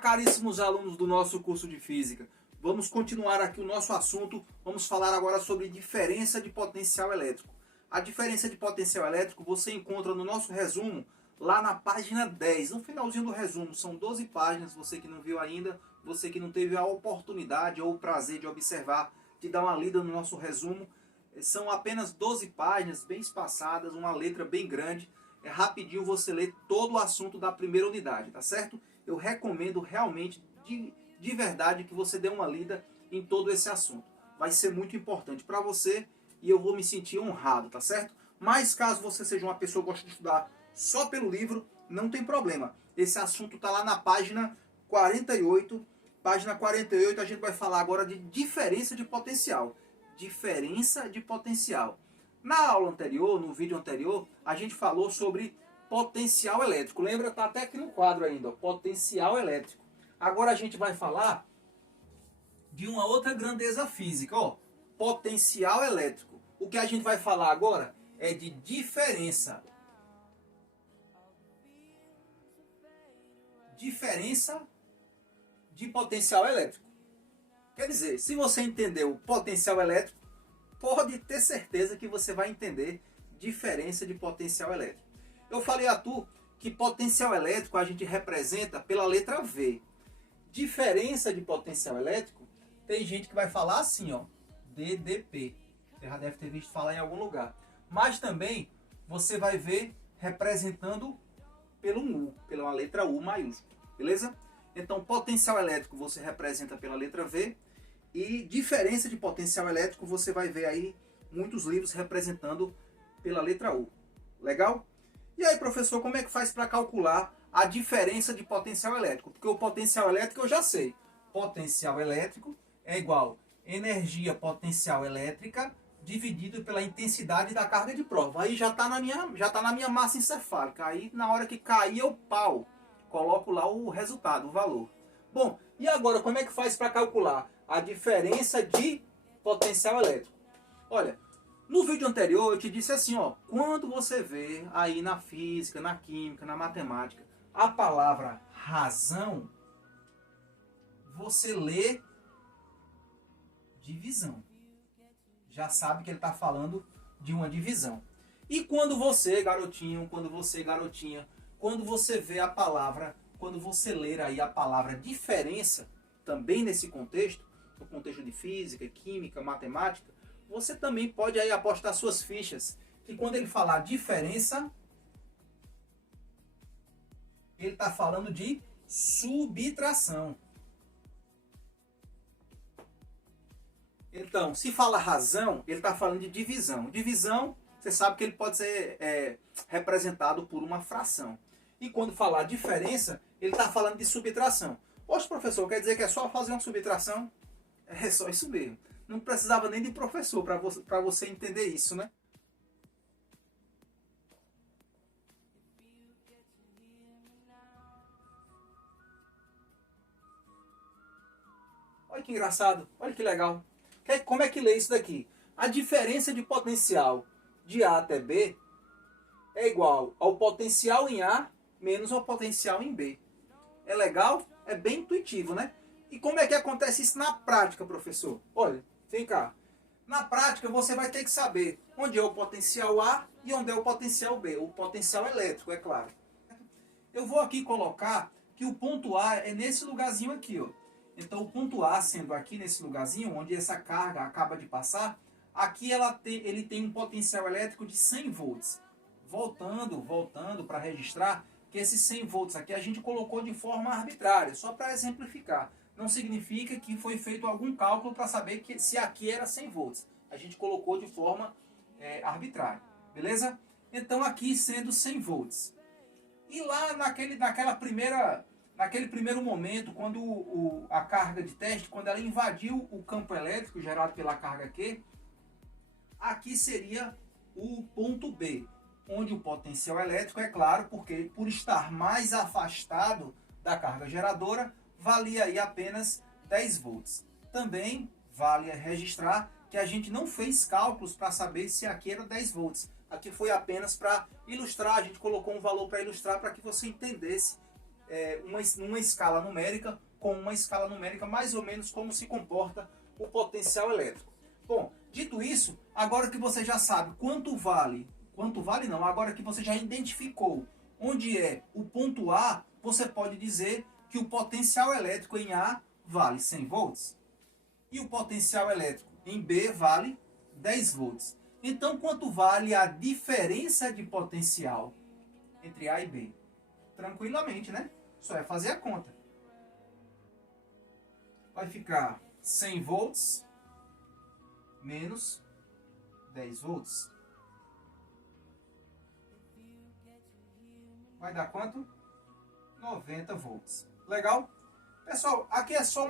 caríssimos alunos do nosso curso de Física. Vamos continuar aqui o nosso assunto. Vamos falar agora sobre diferença de potencial elétrico. A diferença de potencial elétrico você encontra no nosso resumo lá na página 10. No finalzinho do resumo, são 12 páginas. Você que não viu ainda, você que não teve a oportunidade ou o prazer de observar, de dar uma lida no nosso resumo. São apenas 12 páginas, bem espaçadas, uma letra bem grande. É rapidinho você ler todo o assunto da primeira unidade, tá certo? Eu recomendo realmente, de verdade, que você dê uma lida em todo esse assunto. Vai ser muito importante para você e eu vou me sentir honrado, tá certo? Mas caso você seja uma pessoa que gosta de estudar só pelo livro, não tem problema. Esse assunto está lá na página 48. Página 48 a gente vai falar agora de diferença de potencial. Diferença de potencial. Na aula anterior, no vídeo anterior, a gente falou sobre potencial elétrico. Lembra? Está até aqui no quadro ainda, ó, potencial elétrico. Agora a gente vai falar de uma outra grandeza física, ó, potencial elétrico. O que a gente vai falar agora é de diferença. Diferença de potencial elétrico. Quer dizer, se você entendeu potencial elétrico, pode ter certeza que você vai entender diferença de potencial elétrico. Eu falei a tu que potencial elétrico a gente representa pela letra V. Diferença de potencial elétrico, tem gente que vai falar assim, ó, DDP. Você já deve ter visto falar em algum lugar. Mas também você vai ver representando pelo U, pela letra U maiúscula, beleza? Então potencial elétrico você representa pela letra V. E diferença de potencial elétrico você vai ver aí muitos livros representando pela letra U. Legal? E aí, professor, como é que faz para calcular a diferença de potencial elétrico? Porque o potencial elétrico eu já sei. Potencial elétrico é igual energia potencial elétrica dividido pela intensidade da carga de prova. Aí já está na minha massa encefálica. Aí na hora que cair eu pau, coloco lá o resultado, o valor. Bom, e agora como é que faz para calcular a diferença de potencial elétrico? Olha, no vídeo anterior eu te disse assim, ó, quando você vê aí na física, na química, na matemática, a palavra razão, você lê divisão. Já sabe que ele está falando de uma divisão. E quando você, garotinho, quando você, garotinha, quando você vê a palavra, quando você ler aí a palavra diferença, também nesse contexto, no contexto de física, química, matemática, você também pode aí apostar suas fichas, que quando ele falar diferença, ele está falando de subtração. Então, se fala razão, ele está falando de divisão. Divisão, você sabe que ele pode ser representado por uma fração. E quando falar diferença, ele está falando de subtração. Poxa, professor, quer dizer que é só fazer uma subtração? É só isso mesmo. Não precisava nem de professor para você entender isso, né? Olha que engraçado, olha que legal. Como é que lê isso daqui? A diferença de potencial de A até B é igual ao potencial em A menos ao potencial em B. É legal? É bem intuitivo, né? E como é que acontece isso na prática, professor? Olha, vem cá. Na prática você vai ter que saber onde é o potencial A e onde é o potencial B. O potencial elétrico, é claro. Eu vou aqui colocar que o ponto A é nesse lugarzinho aqui, ó. Então o ponto A sendo aqui nesse lugarzinho, onde essa carga acaba de passar, aqui ele tem um potencial elétrico de 100 volts. Voltando para registrar que esses 100 volts aqui a gente colocou de forma arbitrária, só para exemplificar. Não significa que foi feito algum cálculo para saber se aqui era 100 volts. A gente colocou de forma arbitrária, beleza? Então aqui sendo 100 volts. E lá naquele primeiro momento, quando a carga de teste, quando ela invadiu o campo elétrico gerado pela carga Q, aqui seria o ponto B, onde o potencial elétrico, é claro, porque por estar mais afastado da carga geradora, valia aí apenas 10 volts. Também vale registrar que a gente não fez cálculos para saber se aqui era 10 volts. Aqui foi apenas para ilustrar, a gente colocou um valor para ilustrar, para que você entendesse uma escala numérica com uma escala numérica mais ou menos como se comporta o potencial elétrico. Bom, dito isso, agora que você já sabe quanto vale não, agora que você já identificou onde é o ponto A, você pode dizer que o potencial elétrico em A vale 100 volts e o potencial elétrico em B vale 10 volts. Então, quanto vale a diferença de potencial entre A e B? Tranquilamente, né? Só é fazer a conta. Vai ficar 100 volts menos 10 volts. Vai dar quanto? 90 volts. Legal? Pessoal, aqui é só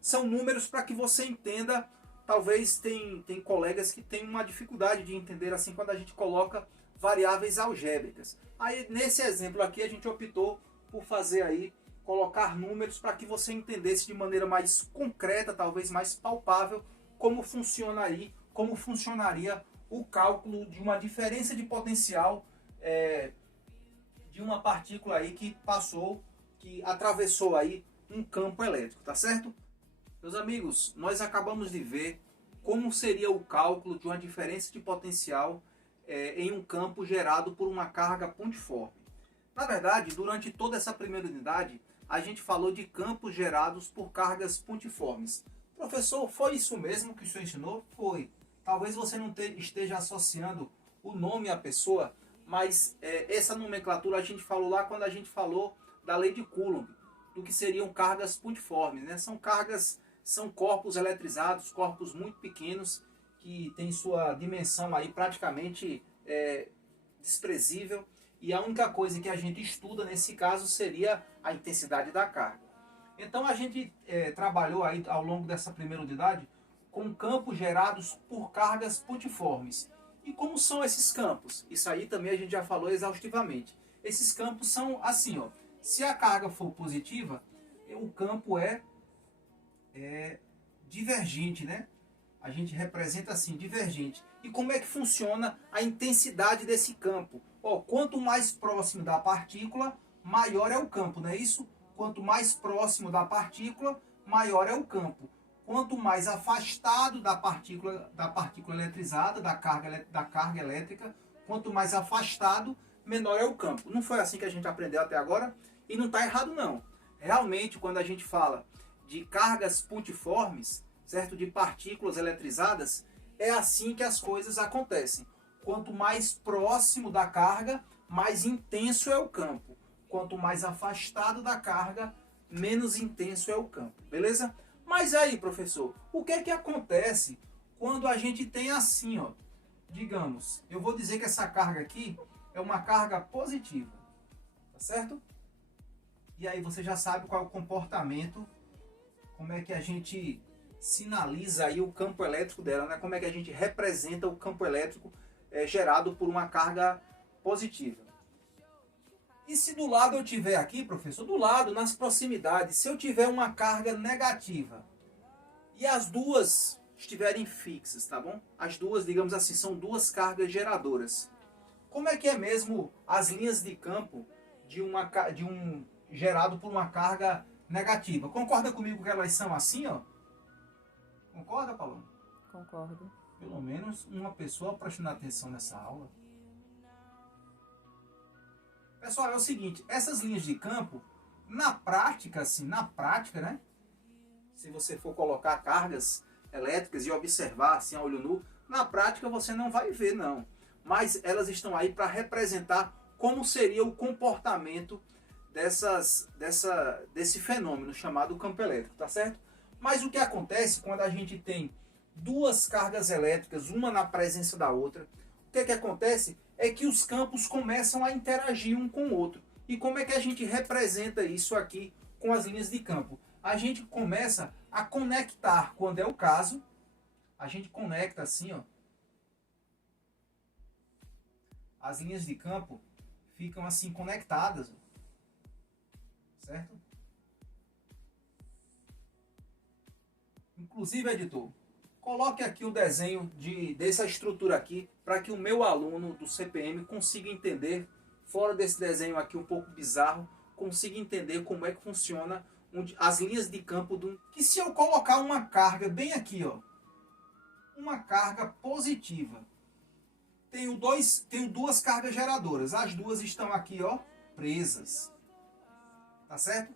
são números para que você entenda. Talvez tem colegas que têm uma dificuldade de entender assim quando a gente coloca variáveis algébricas. Aí nesse exemplo aqui a gente optou por fazer aí, colocar números para que você entendesse de maneira mais concreta, talvez mais palpável, como funciona aí, como funcionaria o cálculo de uma diferença de potencial de uma partícula aí que atravessou aí um campo elétrico, tá certo? Meus amigos, nós acabamos de ver como seria o cálculo de uma diferença de potencial em um campo gerado por uma carga pontiforme. Na verdade, durante toda essa primeira unidade, a gente falou de campos gerados por cargas pontiformes. Professor, foi isso mesmo que o senhor ensinou? Foi. Talvez você não esteja associando o nome à pessoa, mas essa nomenclatura a gente falou lá quando a gente falou da lei de Coulomb, do que seriam cargas pontiformes, né? São corpos eletrizados, corpos muito pequenos, que têm sua dimensão aí praticamente desprezível, e a única coisa que a gente estuda nesse caso seria a intensidade da carga. Então a gente trabalhou aí ao longo dessa primeira unidade com campos gerados por cargas pontiformes. E como são esses campos? Isso aí também a gente já falou exaustivamente. Esses campos são assim, ó. Se a carga for positiva, o campo é divergente, né? A gente representa assim, divergente. E como é que funciona a intensidade desse campo? Ó, quanto mais próximo da partícula, maior é o campo, não é isso? Quanto mais próximo da partícula, maior é o campo. Quanto mais afastado da partícula eletrizada, da carga elétrica, quanto mais afastado, menor é o campo. Não foi assim que a gente aprendeu até agora? E não está errado não. Realmente, quando a gente fala de cargas pontiformes, certo? De partículas eletrizadas, é assim que as coisas acontecem. Quanto mais próximo da carga, mais intenso é o campo. Quanto mais afastado da carga, menos intenso é o campo. Beleza? Mas aí, professor, o que é que acontece quando a gente tem assim, ó? Digamos, eu vou dizer que essa carga aqui é uma carga positiva. Tá certo? E aí você já sabe qual é o comportamento, como é que a gente sinaliza aí o campo elétrico dela, né? Como é que a gente representa o campo elétrico gerado por uma carga positiva. E se do lado eu tiver aqui, professor, do lado, nas proximidades, se eu tiver uma carga negativa e as duas estiverem fixas, tá bom? As duas, digamos assim, são duas cargas geradoras. Como é que é mesmo as linhas de campo de um gerado por uma carga negativa? Concorda comigo que elas são assim, ó? Concorda, Paloma? Concordo. Pelo menos uma pessoa prestando atenção nessa aula. Pessoal, é o seguinte, essas linhas de campo, na prática, né? Se você for colocar cargas elétricas e observar assim a olho nu, na prática você não vai ver, não. Mas elas estão aí para representar como seria o comportamento desse fenômeno chamado campo elétrico, tá certo? Mas o que acontece quando a gente tem duas cargas elétricas, uma na presença da outra, o que acontece é que os campos começam a interagir um com o outro. E como é que a gente representa isso aqui com as linhas de campo? A gente começa a conectar, quando é o caso, a gente conecta assim, ó. As linhas de campo ficam assim conectadas, ó. Certo? Inclusive, editor, coloque aqui o desenho dessa estrutura aqui para que o meu aluno do CPM consiga entender, fora desse desenho aqui um pouco bizarro, consiga entender como é que funciona as linhas de campo do... Que se eu colocar uma carga bem aqui, ó, uma carga positiva, tenho duas cargas geradoras, as duas estão aqui, ó, presas, tá certo?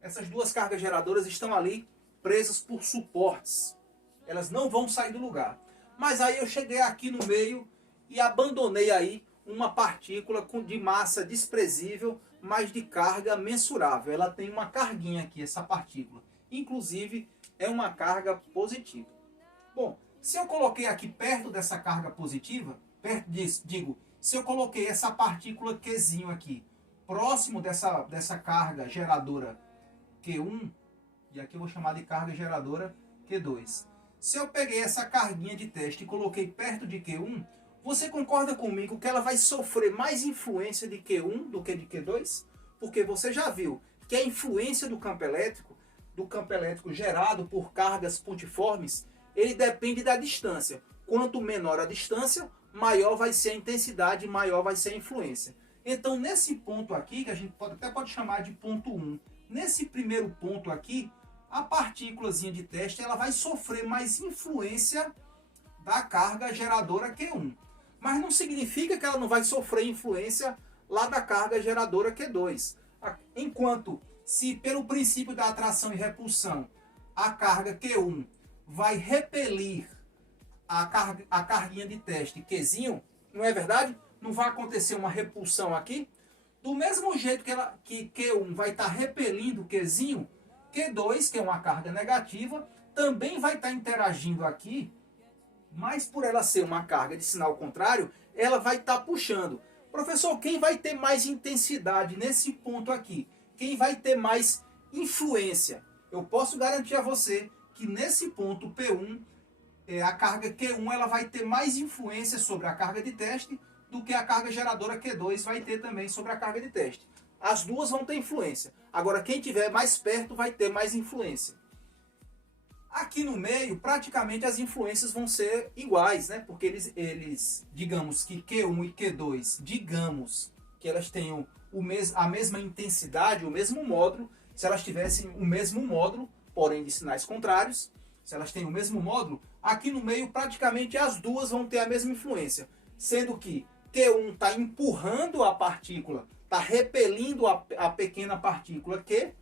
Essas duas cargas geradoras estão ali presas por suportes, elas não vão sair do lugar. Mas aí eu cheguei aqui no meio e abandonei aí uma partícula de massa desprezível, mas de carga mensurável. Ela tem uma carguinha aqui, essa partícula. Inclusive, é uma carga positiva. Bom, se eu coloquei aqui perto dessa carga positiva, perto disso, se eu coloquei essa partícula Qzinho aqui, próximo dessa carga geradora Q1, e aqui eu vou chamar de carga geradora Q2. Se eu peguei essa carguinha de teste e coloquei perto de Q1, você concorda comigo que ela vai sofrer mais influência de Q1 do que de Q2? Porque você já viu que a influência do campo elétrico gerado por cargas pontiformes, ele depende da distância. Quanto menor a distância, maior vai ser a intensidade, maior vai ser a influência. Então, nesse ponto aqui, que a gente até pode chamar de ponto 1, nesse primeiro ponto aqui, a partículazinha de teste ela vai sofrer mais influência da carga geradora Q1. Mas não significa que ela não vai sofrer influência lá da carga geradora Q2. Enquanto, se pelo princípio da atração e repulsão, a carga Q1 vai repelir a carguinha de teste Qzinho, não é verdade? Não vai acontecer uma repulsão aqui? Do mesmo jeito que Q1 vai estar repelindo Qzinho, Q2, que é uma carga negativa, também vai estar interagindo aqui, mas por ela ser uma carga de sinal contrário, ela vai estar puxando. Professor, quem vai ter mais intensidade nesse ponto aqui? Quem vai ter mais influência? Eu posso garantir a você que nesse ponto P1, a carga Q1 ela vai ter mais influência sobre a carga de teste do que a carga geradora Q2 vai ter também sobre a carga de teste. As duas vão ter influência. Agora, quem estiver mais perto vai ter mais influência. Aqui no meio, praticamente as influências vão ser iguais, né? Porque eles digamos que Q1 e Q2, digamos que elas tenham a mesma intensidade, o mesmo módulo, se elas tivessem o mesmo módulo, porém de sinais contrários, se elas têm o mesmo módulo, aqui no meio praticamente as duas vão ter a mesma influência, sendo que Q1 está empurrando a partícula, está repelindo a pequena partícula Q,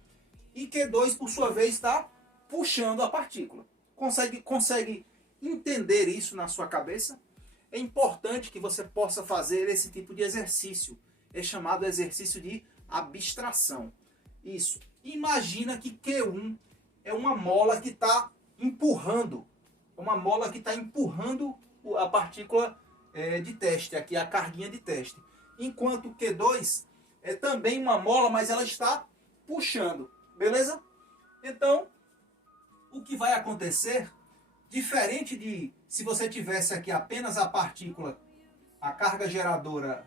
e Q2, por sua vez, está puxando a partícula. Consegue entender isso na sua cabeça? É importante que você possa fazer esse tipo de exercício. É chamado exercício de abstração. Isso. Imagina que Q1 é uma mola que está empurrando. Uma mola que está empurrando a partícula de teste, aqui a carguinha de teste. Enquanto Q2 é também uma mola, mas ela está puxando. Beleza? Então, o que vai acontecer, diferente de se você tivesse aqui apenas a partícula, a carga geradora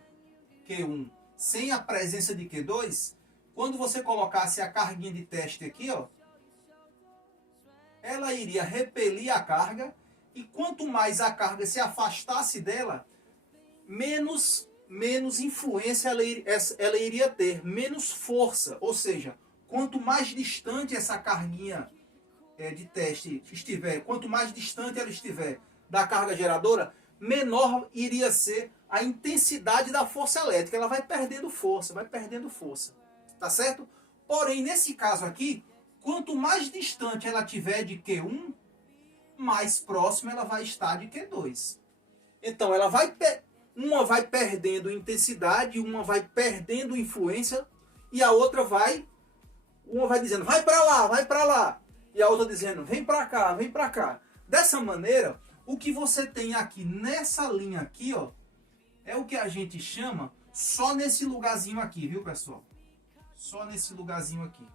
Q1, sem a presença de Q2, quando você colocasse a carguinha de teste aqui, ó, ela iria repelir a carga, e quanto mais a carga se afastasse dela, menos influência ela iria ter, menos força. Ou seja, quanto mais distante essa carguinha de teste estiver, quanto mais distante ela estiver da carga geradora, menor iria ser a intensidade da força elétrica. Ela vai perdendo força, tá certo? Porém, nesse caso aqui, quanto mais distante ela tiver de Q1, mais próxima ela vai estar de Q2. Então, uma vai perdendo intensidade, uma vai perdendo influência, e a outra uma vai dizendo, vai para lá, e a outra dizendo, vem para cá. Dessa maneira, o que você tem aqui nessa linha aqui, ó, é o que a gente chama, só nesse lugarzinho aqui, viu, pessoal? Só nesse lugarzinho aqui.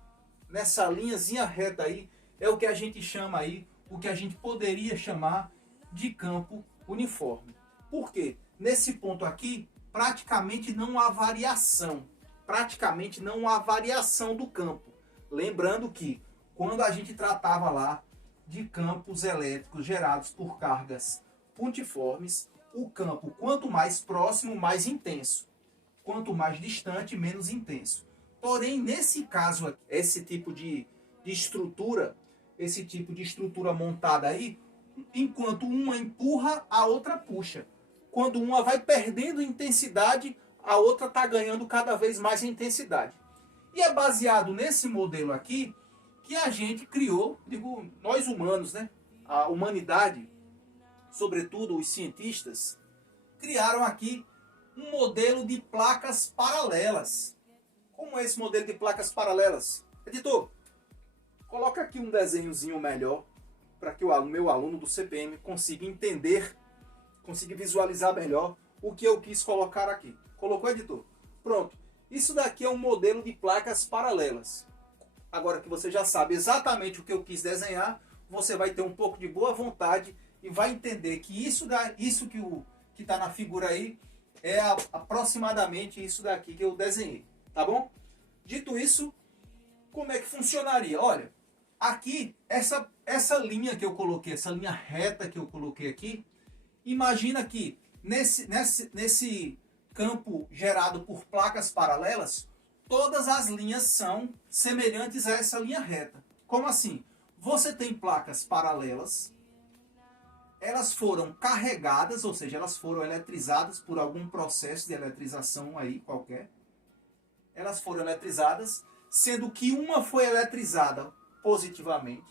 Nessa linhazinha reta aí, é o que a gente chama aí, o que a gente poderia chamar de campo uniforme. Por quê? Nesse ponto aqui, praticamente não há variação. Praticamente não há variação do campo. Lembrando que, quando a gente tratava lá de campos elétricos gerados por cargas pontiformes, o campo, quanto mais próximo, mais intenso. Quanto mais distante, menos intenso. Porém, nesse caso aqui, esse tipo de estrutura montada aí, enquanto uma empurra, a outra puxa. Quando uma vai perdendo intensidade, a outra está ganhando cada vez mais intensidade. E é baseado nesse modelo aqui que a gente criou, digo, nós humanos, né? A humanidade, sobretudo os cientistas, criaram aqui um modelo de placas paralelas. Como é esse modelo de placas paralelas? Editor, coloca aqui um desenhozinho melhor para que o meu aluno do CPM consiga entender, consiga visualizar melhor o que eu quis colocar aqui. Colocou, editor? Pronto. Isso daqui é um modelo de placas paralelas. Agora que você já sabe exatamente o que eu quis desenhar, você vai ter um pouco de boa vontade e vai entender que isso que está na figura aí é aproximadamente isso daqui que eu desenhei. Tá bom? Dito isso, como é que funcionaria? Olha, aqui, essa linha que eu coloquei, essa linha reta que eu coloquei aqui, imagina que nesse campo gerado por placas paralelas, todas as linhas são semelhantes a essa linha reta. Como assim? Você tem placas paralelas, elas foram carregadas, ou seja, elas foram eletrizadas por algum processo de eletrização aí qualquer. Elas foram eletrizadas, sendo que uma foi eletrizada positivamente,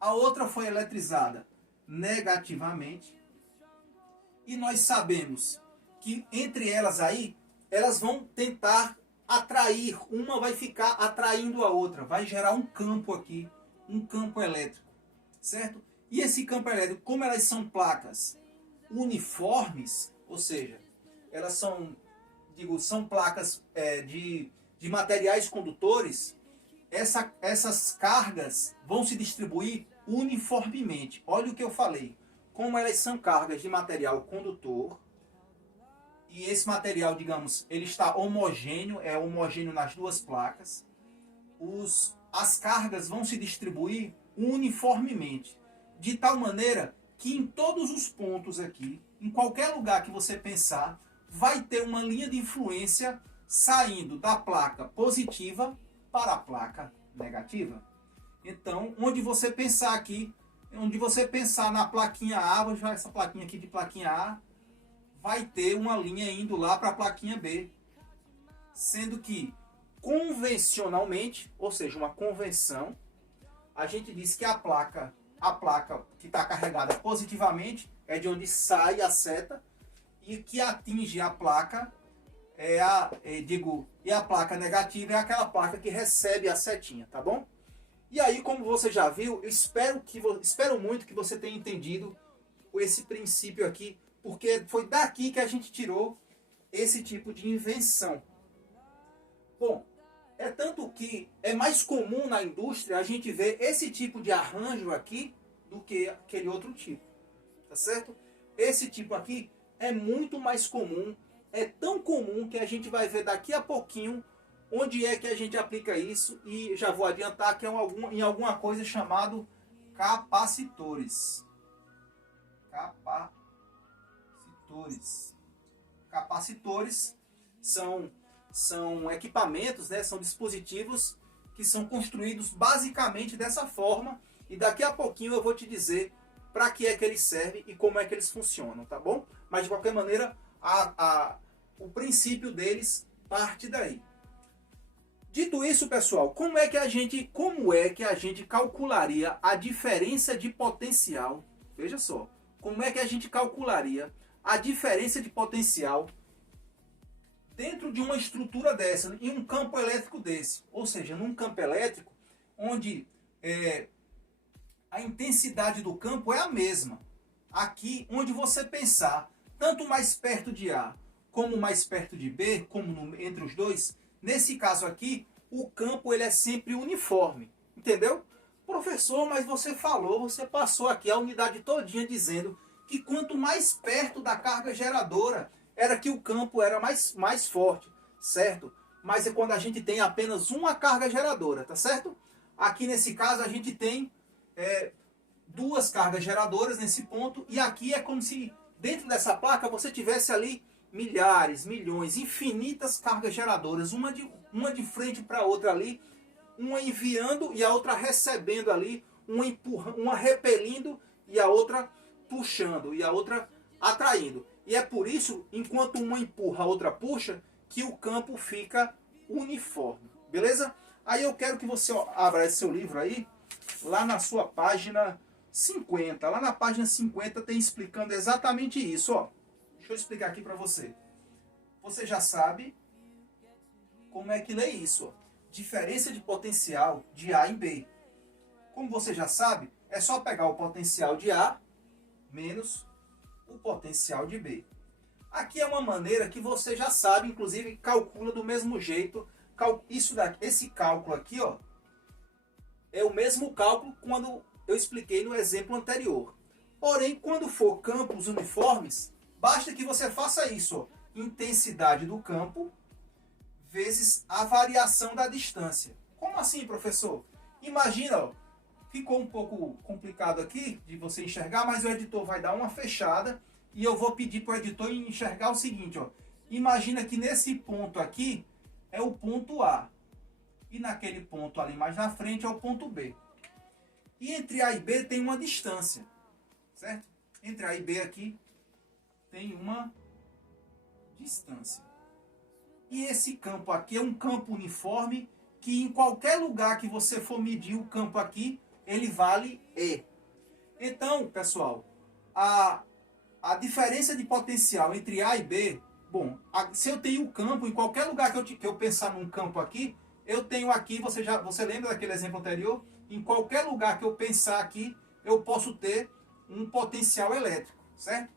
a outra foi eletrizada negativamente, e nós sabemos que entre elas aí, elas vão tentar atrair, uma vai ficar atraindo a outra, vai gerar um campo aqui, um campo elétrico, certo? E esse campo elétrico, como elas são placas uniformes, ou seja, elas são placas de materiais condutores, essas cargas vão se distribuir uniformemente. Olha o que eu falei. Como elas são cargas de material condutor, e esse material, digamos, ele está homogêneo, é homogêneo nas duas placas, as cargas vão se distribuir uniformemente, de tal maneira que em todos os pontos aqui, em qualquer lugar que você pensar, vai ter uma linha de influência saindo da placa positiva para a placa negativa. Então, onde você pensar aqui, onde você pensar na plaquinha A, vou jogar essa plaquinha aqui de plaquinha A, vai ter uma linha indo lá para a plaquinha B. Sendo que, convencionalmente, ou seja, uma convenção, a gente diz que a placa que está carregada positivamente é de onde sai a seta, e que atinge a placa e a placa negativa é aquela placa que recebe a setinha, tá bom? E aí, como você já viu, eu espero muito que você tenha entendido esse princípio aqui, porque foi daqui que a gente tirou esse tipo de invenção. Bom, é tanto que é mais comum na indústria a gente ver esse tipo de arranjo aqui do que aquele outro tipo, tá certo? Esse tipo aqui é muito mais comum, é tão comum que a gente vai ver daqui a pouquinho onde é que a gente aplica isso, e já vou adiantar que é em alguma coisa chamado capacitores. Capacitores são equipamentos, né, são dispositivos que são construídos basicamente dessa forma, e daqui a pouquinho eu vou te dizer para que é que eles servem e como é que eles funcionam, tá bom? Mas de qualquer maneira, o princípio deles parte daí. Dito isso, pessoal, como é que a gente calcularia a diferença de potencial? Veja só, como é que a gente calcularia a diferença de potencial dentro de uma estrutura dessa, em um campo elétrico desse? Ou seja, num campo elétrico onde a intensidade do campo é a mesma. Aqui, onde você pensar, tanto mais perto de A como mais perto de B, como entre os dois, nesse caso aqui, o campo ele é sempre uniforme. Entendeu? Professor, mas você passou aqui a unidade todinha dizendo que quanto mais perto da carga geradora, era que o campo era mais forte, certo? Mas é quando a gente tem apenas uma carga geradora, tá certo? Aqui nesse caso a gente tem duas cargas geradoras nesse ponto, e aqui é como se dentro dessa placa você tivesse ali milhares, milhões, infinitas cargas geradoras, uma de frente para a outra ali, uma enviando e a outra recebendo ali, uma empurrando, uma repelindo e a outra puxando e a outra atraindo. E é por isso, enquanto uma empurra, a outra puxa, que o campo fica uniforme. Beleza? Aí eu quero que você abra esse seu livro aí, lá na sua página 50. Lá na página 50 tem explicando exatamente isso, ó. Deixa eu explicar aqui para você. Você já sabe como é que lê isso, ó. Diferença de potencial de A em B. Como você já sabe, é só pegar o potencial de A menos o potencial de B. Aqui é uma maneira que você já sabe, inclusive calcula do mesmo jeito. Esse cálculo aqui, ó, é o mesmo cálculo quando eu expliquei no exemplo anterior. Porém, quando for campos uniformes, basta que você faça isso, ó, intensidade do campo vezes a variação da distância. Como assim, professor? Imagina, ó, ficou um pouco complicado aqui de você enxergar, mas o editor vai dar uma fechada e eu vou pedir para o editor enxergar o seguinte, ó. Imagina que nesse ponto aqui é o ponto A e naquele ponto ali mais na frente é o ponto B. E entre A e B tem uma distância, certo? Entre A e B aqui tem uma distância. E esse campo aqui é um campo uniforme que em qualquer lugar que você for medir o campo aqui, ele vale E. Então, pessoal, a diferença de potencial entre A e B, bom, se eu tenho o campo, em qualquer lugar que eu pensar num campo aqui, eu tenho aqui, você lembra daquele exemplo anterior? Em qualquer lugar que eu pensar aqui, eu posso ter um potencial elétrico, certo?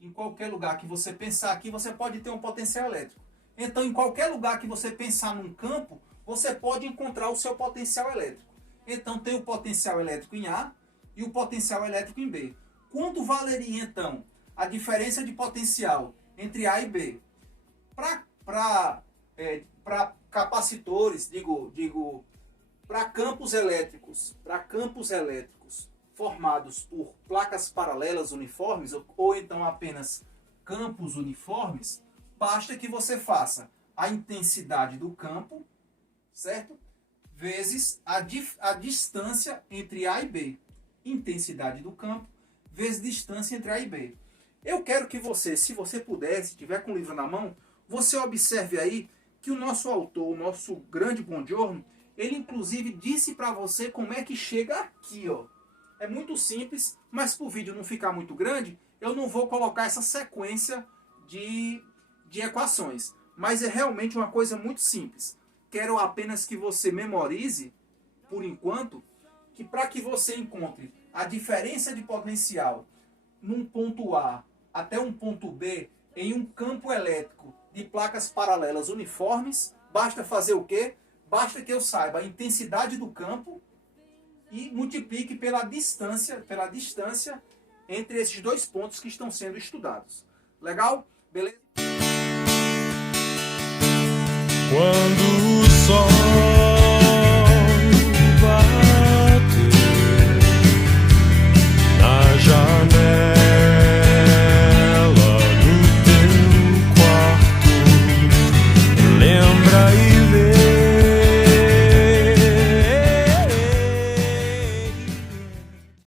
Em qualquer lugar que você pensar aqui, você pode ter um potencial elétrico. Então, em qualquer lugar que você pensar num campo, você pode encontrar o seu potencial elétrico. Então, tem o potencial elétrico em A e o potencial elétrico em B. Quanto valeria, então, a diferença de potencial entre A e B? Para capacitores, para campos elétricos formados por placas paralelas uniformes, ou então apenas campos uniformes, basta que você faça a intensidade do campo, certo? Vezes a distância entre A e B. Intensidade do campo vezes distância entre A e B. Eu quero que você, se você puder, se tiver com o livro na mão, você observe aí que o nosso autor, o nosso grande Buongiorno, ele inclusive disse para você como é que chega aqui, ó. É muito simples, mas para o vídeo não ficar muito grande, eu não vou colocar essa sequência de equações. Mas é realmente uma coisa muito simples. Quero apenas que você memorize, por enquanto, que para que você encontre a diferença de potencial num ponto A até um ponto B em um campo elétrico de placas paralelas uniformes, basta fazer o quê? Basta que eu saiba a intensidade do campo e multiplique pela distância entre esses dois pontos que estão sendo estudados. Legal? Beleza? Quando